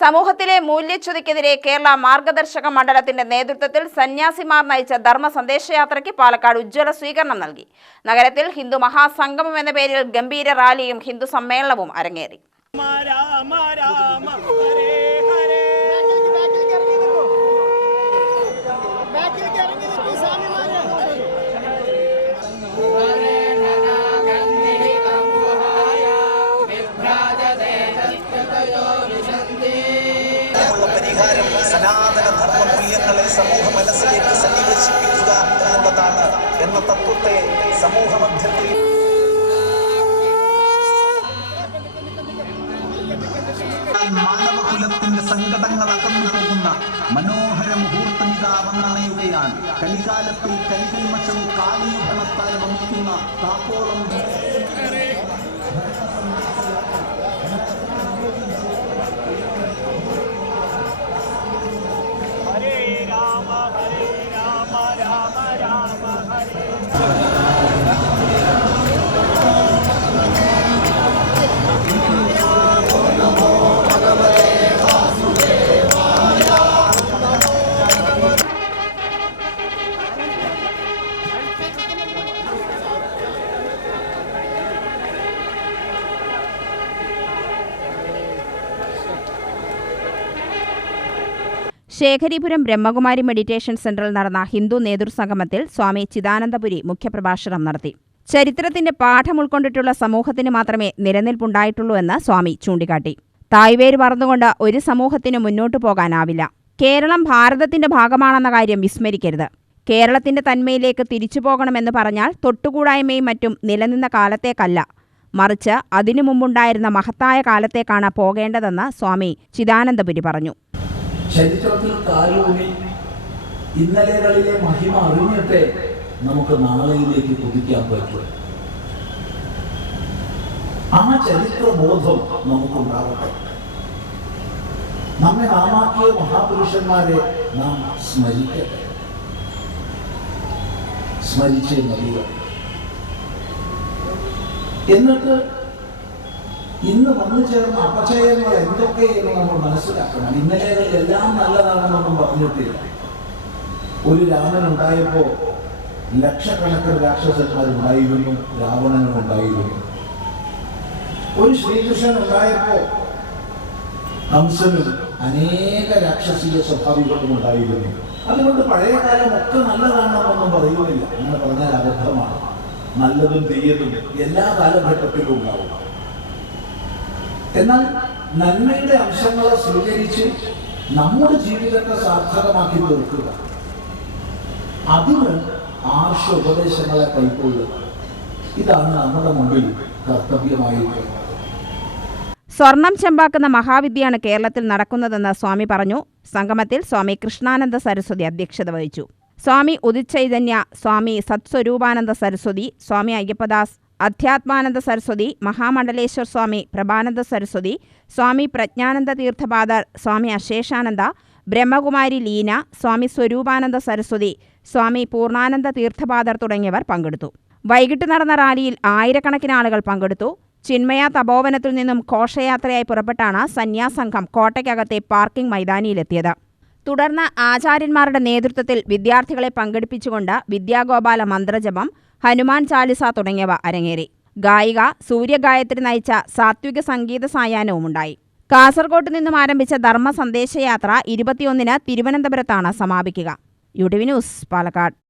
സമൂഹത്തിലെ മൂല്യച്യുതിക്കെതിരെ കേരള മാർഗദർശക മണ്ഡലത്തിന്റെ നേതൃത്വത്തിൽ സന്യാസിമാർ നയിച്ച ധർമ്മ സന്ദേശയാത്രയ്ക്ക് പാലക്കാട് ഉജ്ജ്വല സ്വീകരണം നൽകി. നഗരത്തിൽ ഹിന്ദു മഹാസംഗമം എന്ന പേരിൽ ഗംഭീര റാലിയും ഹിന്ദു സമ്മേളനവും അരങ്ങേറി. പരിഹാരം സനാതന ധർമ്മ മൂല്യങ്ങളെ സമൂഹ മനസ്സിലേക്ക് സന്നിവേശിപ്പിക്കുക എന്നുള്ളതാണ് എന്ന തത്വത്തെ സമൂഹ മധ്യത്തിൽ മാനവകുലത്തിന്റെ സങ്കടങ്ങൾ അകന്നു പോകുന്ന മനോഹര മുഹൂർത്തം ഇതാ വന്നണയുകയാണ് കലികാലത്തിൽ കൈകൈമശം കാലിയുഭണത്താൽ വമിക്കുന്ന താക്കോളം ശേഖരിപുരം ബ്രഹ്മകുമാരി മെഡിറ്റേഷൻ സെന്ററിൽ നടന്ന ഹിന്ദു നേതൃസംഗമത്തിൽ സ്വാമി ചിദാനന്ദപുരി മുഖ്യപ്രഭാഷണം നടത്തി. ചരിത്രത്തിന്റെ പാഠം ഉൾക്കൊണ്ടിട്ടുള്ള സമൂഹത്തിന് മാത്രമേ നിലനിൽപ്പുണ്ടായിട്ടുള്ളൂ എന്ന് സ്വാമി ചൂണ്ടിക്കാട്ടി. തായ്വേര് പറന്നുകൊണ്ട് ഒരു സമൂഹത്തിന് മുന്നോട്ടു പോകാനാവില്ല. കേരളം ഭാരതത്തിന്റെ ഭാഗമാണെന്ന കാര്യം വിസ്മരിക്കരുത്. കേരളത്തിന്റെ തന്മയിലേക്ക് തിരിച്ചു പോകണമെന്ന് പറഞ്ഞാൽ തൊട്ടുകൂടായ്മയും മറ്റും നിലനിന്ന കാലത്തേക്കല്ല. മറിച്ച് അതിനു മുമ്പുണ്ടായിരുന്ന മഹത്തായ കാലത്തേക്കാണ് പോകേണ്ടതെന്ന് സ്വാമി ചിദാനന്ദപുരി പറഞ്ഞു. ചരിത്രത്തിൽ കാലൂന്നി ഇന്നലെകളിലെ മഹിമ അറിഞ്ഞിട്ടേ നമുക്ക് നാളെയിലേക്ക് കുതിക്കാൻ പറ്റൂ. ആ ചരിത്രബോധം നമുക്കുണ്ടാവട്ടെ. നമ്മെ നാമാക്കിയ മഹാപുരുഷന്മാരെ നാം സ്മരിക്കട്ടെ. സ്മരിച്ചേ മതിയ? എന്നിട്ട് ഇന്ന് വന്നു ചേർന്ന അപചയങ്ങൾ എന്തൊക്കെയെന്ന് നമ്മൾ മനസ്സിലാക്കണം. ഇന്നലെകളിൽ എല്ലാം നല്ലതാണെന്നൊന്നും പറഞ്ഞിട്ടില്ല. ഒരു രാമൻ ഉണ്ടായപ്പോ ലക്ഷക്കണക്കിന് രാക്ഷസന്മാരുണ്ടായിരുന്നു രാവണനും ഉണ്ടായിരുന്നു. ഒരു ശ്രീകൃഷ്ണൻ ഉണ്ടായപ്പോ ഹംസനും അനേക രാക്ഷസീയ സ്വഭാവികളും ഉണ്ടായിരുന്നു. അതുകൊണ്ട് പഴയ കാലം ഒക്കെ നല്ലതാണെന്നൊന്നും പറയുന്നില്ല അങ്ങനെ പറഞ്ഞാൽ അബദ്ധമാണ്. നല്ലതും തെയ്യതും എല്ലാ കാലഘട്ടത്തിലും ഉണ്ടാവും. എന്നാൽ നന്മയുടെ അംശങ്ങളെ സ്വീകരിച്ച് നമ്മുടെ ജീവിതത്തെ സാർത്ഥകമാക്കി തീർക്കുക. അതിന് ആർഷ ഉപദേശങ്ങളെ കൈക്കൊള്ളുക. ഇതാണ് നമ്മുടെ മുമ്പിൽ കർത്തവ്യമായിരിക്കുന്നത് സ്വർണം ചെമ്പാക്കുന്ന മഹാവിദ്യയാണ് കേരളത്തിൽ നടക്കുന്നതെന്ന് സ്വാമി പറഞ്ഞു. സംഗമത്തിൽ സ്വാമി കൃഷ്ണാനന്ദ സരസ്വതി അധ്യക്ഷത വഹിച്ചു. സ്വാമി ഉദിച്ചൈതന്യ സ്വാമി സത്സ്വരൂപാനന്ദ സരസ്വതി സ്വാമി അയ്യപ്പദാസ് അധ്യാത്മാനന്ദ സരസ്വതി മഹാമണ്ഡലേശ്വർ സ്വാമി പ്രഭാനന്ദ സരസ്വതി സ്വാമി പ്രജ്ഞാനന്ദ തീർത്ഥപാദർ സ്വാമി അശേഷാനന്ദ ബ്രഹ്മകുമാരി ലീന സ്വാമി സ്വരൂപാനന്ദ സരസ്വതി സ്വാമി പൂർണാനന്ദ തീർത്ഥപാദർ തുടങ്ങിയവർ പങ്കെടുത്തു. വൈകിട്ട് നടന്ന റാലിയിൽ ആയിരക്കണക്കിന് ആളുകൾ പങ്കെടുത്തു. ചിന്മയ തപോവനത്തിൽ നിന്നും ഘോഷയാത്രയായി പുറപ്പെട്ടാണ് സന്യാസംഘം കോട്ടയ്ക്കകത്തെ പാർക്കിംഗ് മൈതാനിയിലെത്തിയത്. തുടർന്ന് ആചാര്യന്മാരുടെ നേതൃത്വത്തിൽ വിദ്യാർത്ഥികളെ പങ്കെടുപ്പിച്ചുകൊണ്ട് വിദ്യാഗോപാല മന്ത്രജപം ഹനുമാൻ ചാലിസ തുടങ്ങിയവ അരങ്ങേറി. ഗായിക സൂര്യഗായത്രി നയിച്ച സാത്വിക സംഗീത സായാഹ്നവുമുണ്ടായി കാസർകോട്ട് നിന്നും ആരംഭിച്ച ധർമ്മ സന്ദേശയാത്ര ഇരുപത്തിയൊന്നിന് തിരുവനന്തപുരത്താണ് സമാപിക്കുക. U T V news Palakkad.